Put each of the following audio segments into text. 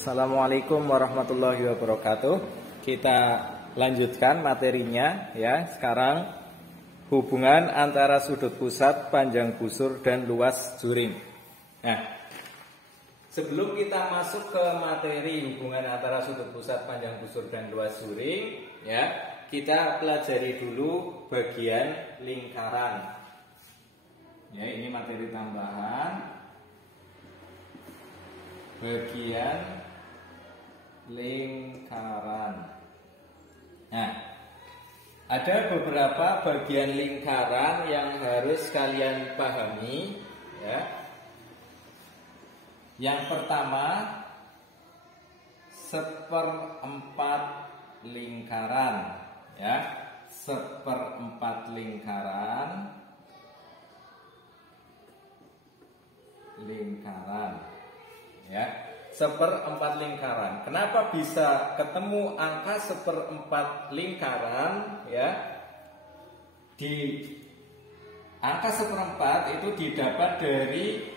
Assalamualaikum warahmatullahi wabarakatuh. Kita lanjutkan materinya ya. Sekarang hubungan antara sudut pusat, panjang busur dan luas juring. Nah, sebelum kita masuk ke materi hubungan antara sudut pusat, panjang busur dan luas juring, ya, kita pelajari dulu bagian lingkaran. Ya, ini materi tambahan. Bagian lingkaran. Nah, ada beberapa bagian lingkaran yang harus kalian pahami, ya. Yang pertama, seperempat lingkaran, ya. Seperempat lingkaran. Ya, seperempat lingkaran. Kenapa bisa ketemu angka seperempat lingkaran? Ya, di angka seperempat itu didapat dari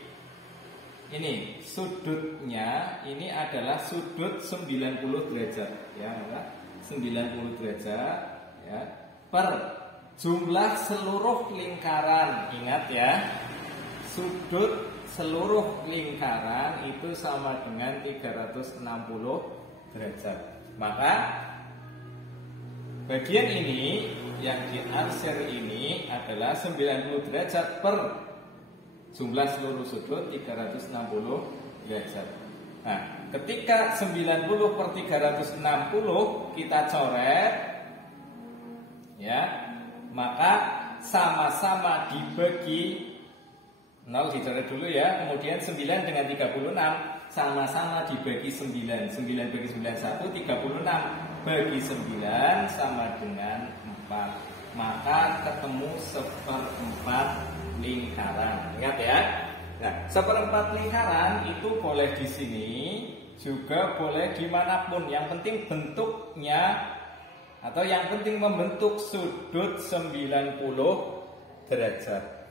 ini sudutnya. Ini adalah sudut 90 derajat, ya, 90 derajat, ya, per jumlah seluruh lingkaran. Ingat ya, sudut seluruh lingkaran itu sama dengan 360 derajat. Maka bagian ini yang diarsir ini adalah 90 derajat per jumlah seluruh sudut 360 derajat. Nah, ketika 90 per 360 kita coret, ya, maka sama-sama dibagi 0 dicoret dulu ya. Kemudian 9 dengan 36 sama-sama dibagi 9. 9 bagi 9 1, 36 bagi 9 sama dengan 4. Maka ketemu seperempat lingkaran. Ingat ya. Nah, seperempat lingkaran itu boleh di sini, juga boleh dimanapun. Yang penting bentuknya, atau yang penting membentuk sudut 90 derajat.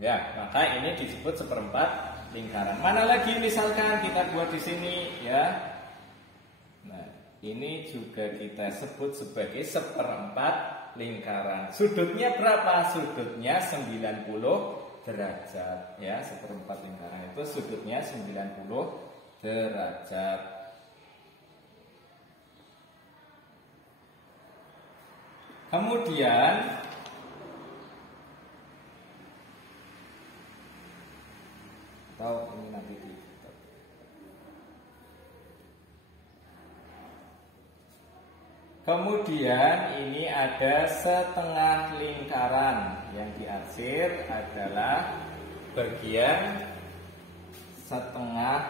Ya, maka ini disebut seperempat lingkaran. Mana lagi misalkan kita buat di sini, ya. Nah, ini juga kita sebut sebagai seperempat lingkaran. Sudutnya berapa? Sudutnya 90 derajat, ya. Seperempat lingkaran itu sudutnya 90 derajat. Kemudian ini nanti ditutup. Kemudian ini ada setengah lingkaran. Yang diarsir adalah bagian setengah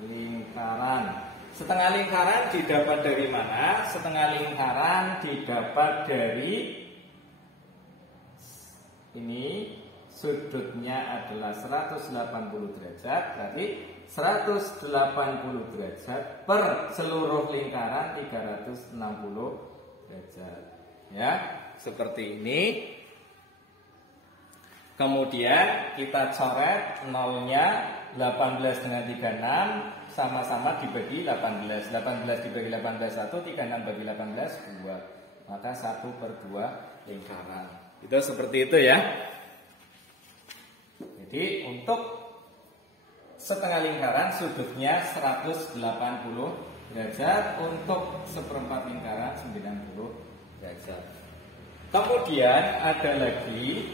lingkaran. Setengah lingkaran didapat dari mana? Setengah lingkaran didapat dari ini. Sudutnya adalah 180 derajat, berarti 180 derajat per seluruh lingkaran 360 derajat. Ya, seperti ini. Kemudian kita coret nolnya, 18 dengan 36 sama-sama dibagi 18. 18 dibagi 18 1, 36 bagi 18 2. Maka 1/2 lingkaran. Itu seperti itu ya. Jadi untuk setengah lingkaran sudutnya 180 derajat, untuk seperempat lingkaran 90 derajat. Kemudian ada lagi,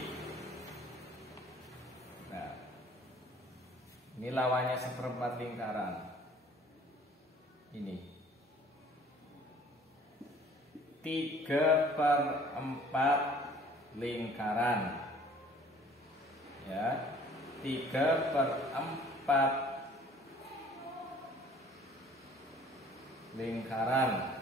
nah, ini lawannya seperempat lingkaran. Ini 3/4 lingkaran, ya. 3/4 lingkaran.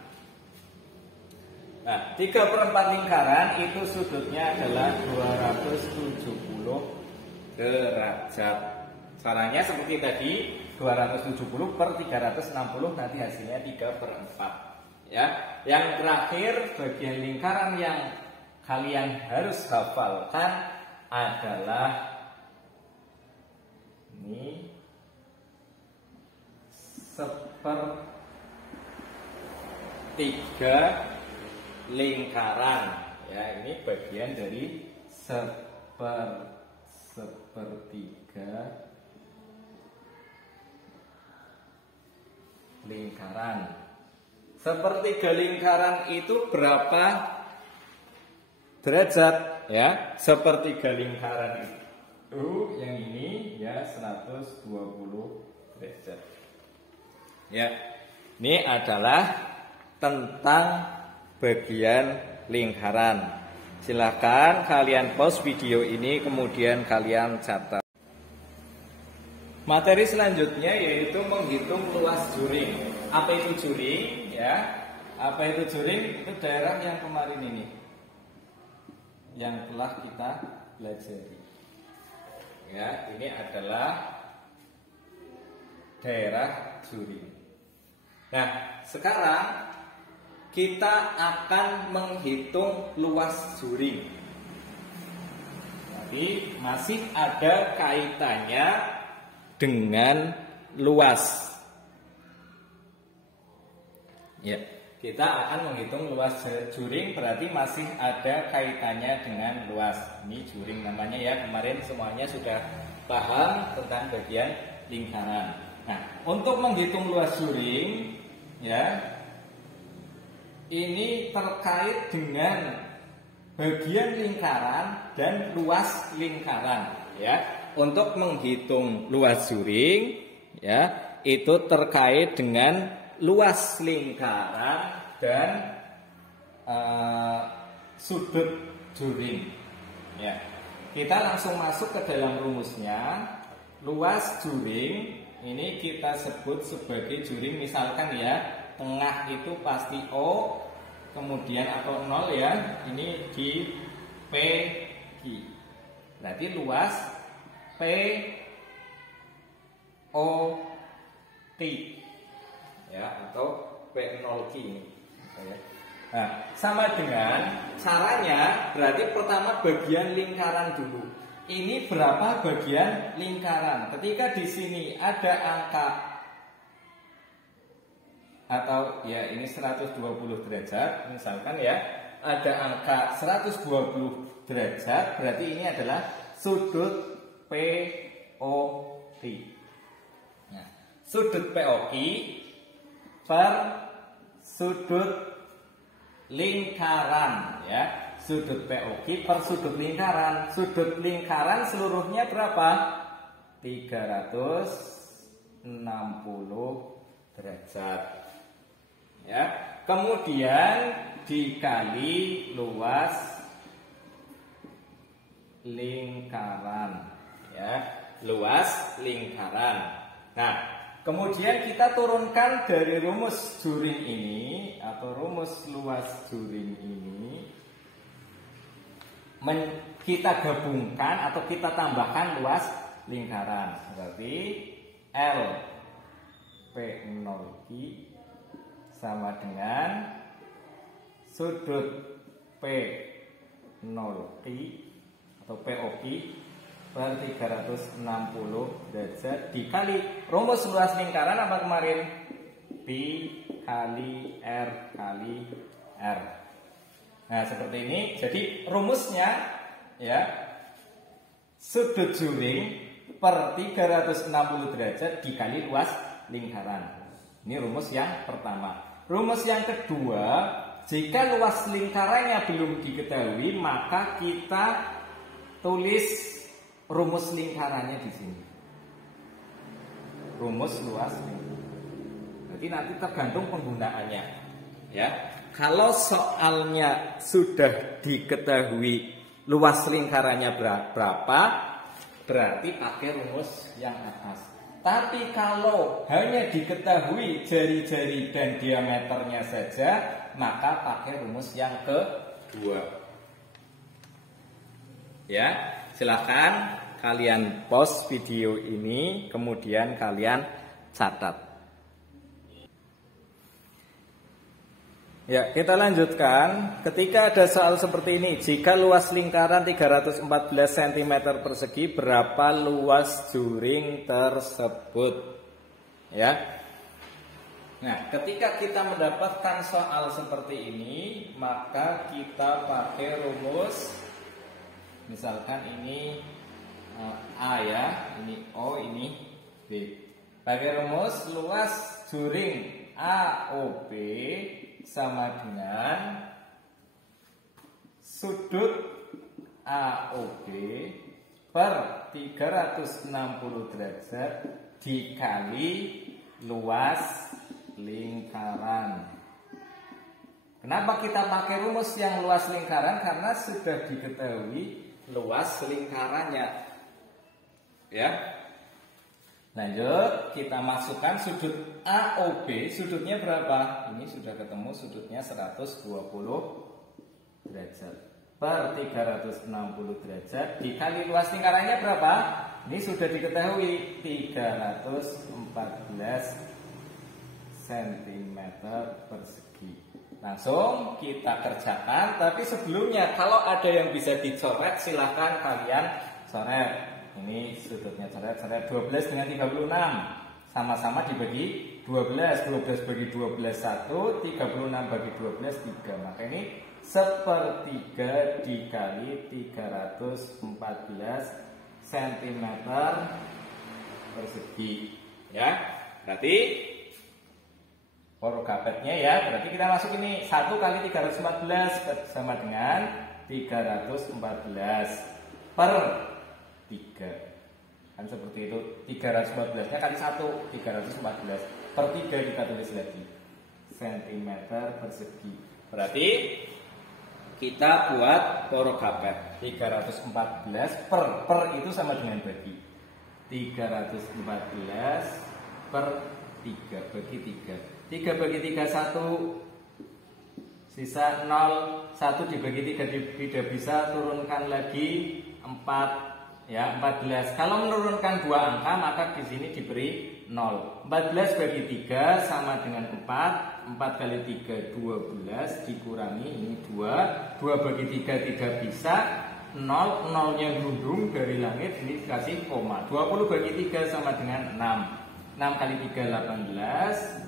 Nah, 3/4 lingkaran itu sudutnya adalah 270 derajat. Caranya seperti tadi, 270 per 360, nanti hasilnya 3/4. Ya. Yang terakhir, bagian lingkaran yang kalian harus hafalkan adalah ini sepertiga lingkaran. Ya, ini bagian dari sepertiga lingkaran. Sepertiga lingkaran itu berapa derajat? Ya, sepertiga lingkaran itu yang ini ya 120 derajat. Ya, ini adalah tentang bagian lingkaran. Silahkan kalian pause video ini, kemudian kalian catat. Materi selanjutnya yaitu menghitung luas juring. Apa itu juring? Ya, apa itu juring? Itu daerah yang kemarin ini, yang telah kita pelajari. Ya, ini adalah daerah juring. Nah, sekarang kita akan menghitung luas juring. Jadi masih ada kaitannya dengan luas. Ya, kita akan menghitung luas juring, berarti masih ada kaitannya dengan luas. Ini juring namanya ya, kemarin semuanya sudah paham tentang bagian lingkaran. Nah, untuk menghitung luas juring, ya, ini terkait dengan bagian lingkaran dan luas lingkaran, ya. Untuk menghitung luas juring, ya, itu terkait dengan luas lingkaran dan sudut juring. Ya. Kita langsung masuk ke dalam rumusnya. Luas juring ini kita sebut sebagai juring, misalkan ya, tengah itu pasti O, kemudian atau 0 ya, ini di PQ. Berarti luas POT ya, atau P0Q ini. Nah, sama dengan caranya, berarti pertama bagian lingkaran dulu. Ini berapa bagian lingkaran? Ketika di sini ada angka atau ya ini 120 derajat, misalkan ya, ada angka 120 derajat, berarti ini adalah sudut POQ. Nah, sudut POQ per sudut lingkaran, ya. Sudut POQ per sudut lingkaran. Sudut lingkaran seluruhnya berapa? 360 derajat. Ya. Kemudian dikali luas lingkaran, ya. Luas lingkaran. Nah, kemudian kita turunkan dari rumus juring ini atau rumus luas juring ini, kita gabungkan atau kita tambahkan luas lingkaran. Berarti L P0Q sama dengan sudut P0Q atau POQ per 360 derajat dikali rumus luas lingkaran apa kemarin? Pi kali R kali R. Nah, seperti ini. Jadi rumusnya ya, sudut juring per 360 derajat dikali luas lingkaran. Ini rumus yang pertama. Rumus yang kedua, jika luas lingkarannya belum diketahui, maka kita tulis rumus lingkarannya di sini. Rumus luas lingkaran. Berarti nanti tergantung penggunaannya. Ya. Kalau soalnya sudah diketahui luas lingkarannya berapa, berarti pakai rumus yang atas. Tapi kalau hanya diketahui jari-jari dan diameternya saja, maka pakai rumus yang kedua. Ya, silakan kalian pause video ini, kemudian kalian catat. Ya, kita lanjutkan. Ketika ada soal seperti ini, jika luas lingkaran 314 cm persegi, berapa luas juring tersebut? Ya. Nah, ketika kita mendapatkan soal seperti ini, maka kita pakai rumus. Misalkan ini A ya, ini O, ini B. Pakai rumus luas juring AOB sama dengan sudut AOB per 360 derajat dikali luas lingkaran. Kenapa kita pakai rumus yang luas lingkaran? Karena sudah diketahui luas lingkarannya. Ya. Lanjut, kita masukkan sudut AOB. Sudutnya berapa? Ini sudah ketemu sudutnya 120 derajat per 360 derajat dikali luas lingkarannya berapa? Ini sudah diketahui 314 cm persegi. Langsung kita kerjakan, tapi sebelumnya kalau ada yang bisa dicoret silahkan kalian coret. Ini sudutnya coret-coret. 12 dengan 36 sama-sama dibagi 12. 12 bagi 12 1, 36 bagi 12 3. Maka ini sepertiga dikali 314 cm persegi. Ya, berarti porogapetnya ya, berarti kita masuk ini 1 kali 314 sama dengan 314 per 3. Kan seperti itu. 314 nya kali 1, 314 per 3 kita tulis lagi cm persegi. Berarti kita buat porogapet 314 per itu sama dengan bagi 314 per 3 bagi 3. 3 bagi 3 1, sisa 0. 1 dibagi 3 tidak bisa, turunkan lagi 4 ya, 14. Kalau menurunkan 2 angka maka di sini diberi 0. 14 bagi 3 sama dengan 4. 4 kali 3 12 dikurangi ini 2. 2 bagi 3 tidak bisa. 0, 0-nya gundung dari langit, ini dikasih koma. 20 bagi 3 sama dengan 6. 6 kali 3 18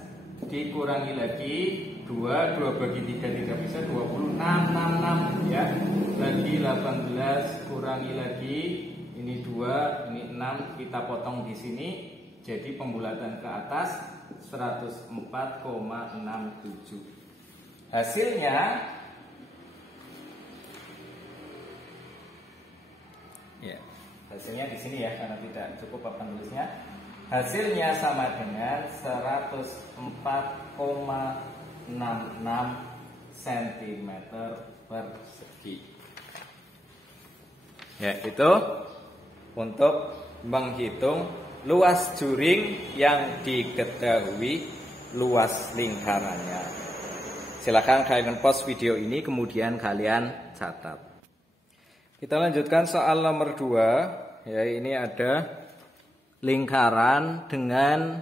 dikurangi lagi 2. 2 bagi 3 tidak bisa, 26. 6 ya. Lagi 18 kurangi lagi ini 2, ini 6, kita potong di sini. Jadi pembulatan ke atas 104,67. Hasilnya ya, hasilnya di sini ya, karena tidak cukup papan tulisnya. Hasilnya sama dengan 104,66 cm persegi. Ya, itu untuk menghitung luas juring yang diketahui luas lingkarannya. Silakan kalian pause video ini kemudian kalian catat. Kita lanjutkan soal nomor 2. Ya, ini ada lingkaran dengan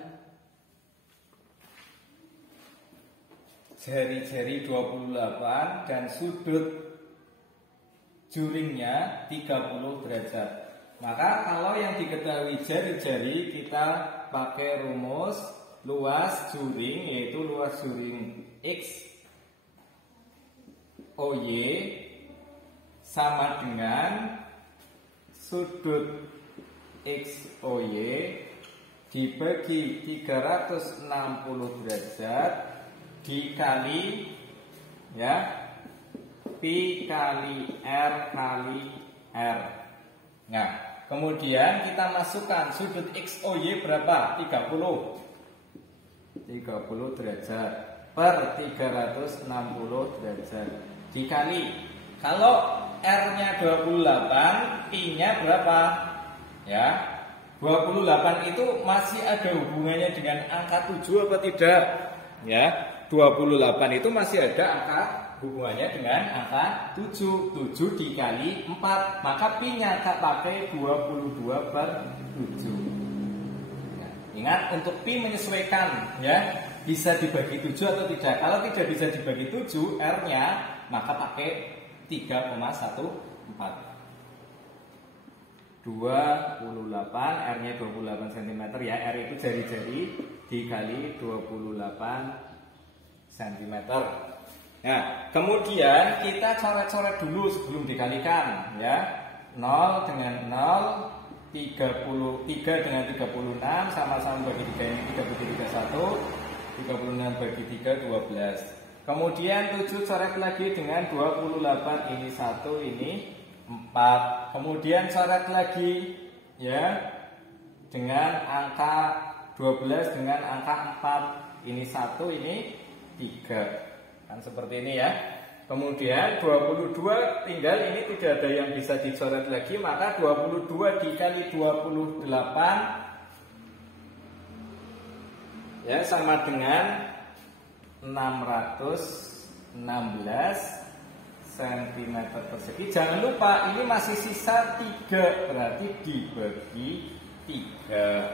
jari-jari 28 dan sudut juringnya 30 derajat. Maka kalau yang diketahui jari-jari, kita pakai rumus luas juring, yaitu luas juring X OY sama dengan sudut X OY dibagi 360 derajat dikali ya Pi kali R kali R. Nah, kemudian kita masukkan sudut XOY berapa? 30 derajat per 360 derajat dikali, kalau R-nya 28, Pi-nya berapa? Ya, 28 itu masih ada hubungannya dengan angka 7 apa tidak? Ya, 28 itu masih ada angka hubungannya dengan angka 7. 7 dikali 4, maka Pi-nya tak pakai 22 per 7. Nah, ingat untuk Pi menyesuaikan ya, bisa dibagi 7 atau tidak. Kalau tidak bisa dibagi 7 R-nya, maka pakai 3,14. R-nya 28 cm ya. R itu jari-jari dikali 28 cm. Nah, kemudian kita coret-coret dulu sebelum dikalikan ya. 0 dengan 0, 33 dengan 36 sama-sama bagi 3 ini 33 1, 36 bagi 3 12. Kemudian 7 coret lagi dengan 28, ini 1, ini 4. Kemudian coret lagi ya dengan angka 12 dengan angka 4, ini 1, ini 3. Kan seperti ini ya. Kemudian 22 tinggal ini tidak ada yang bisa dicoret lagi, maka 22 dikali 28 ya sama dengan 616 cm persegi. Jangan lupa ini masih sisa 3, berarti dibagi 3.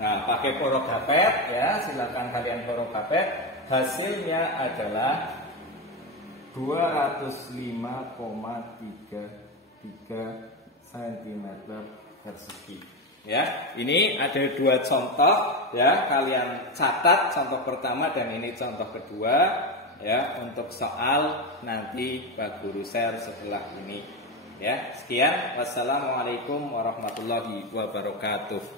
Nah, pakai porogapet ya, silakan kalian porogapet. Hasilnya adalah 205,33 cm persegi. Ya, ini ada 2 contoh ya, kalian catat contoh pertama dan ini contoh kedua ya untuk soal nanti Pak Guru share setelah ini. Ya, sekian. Wassalamualaikum warahmatullahi wabarakatuh.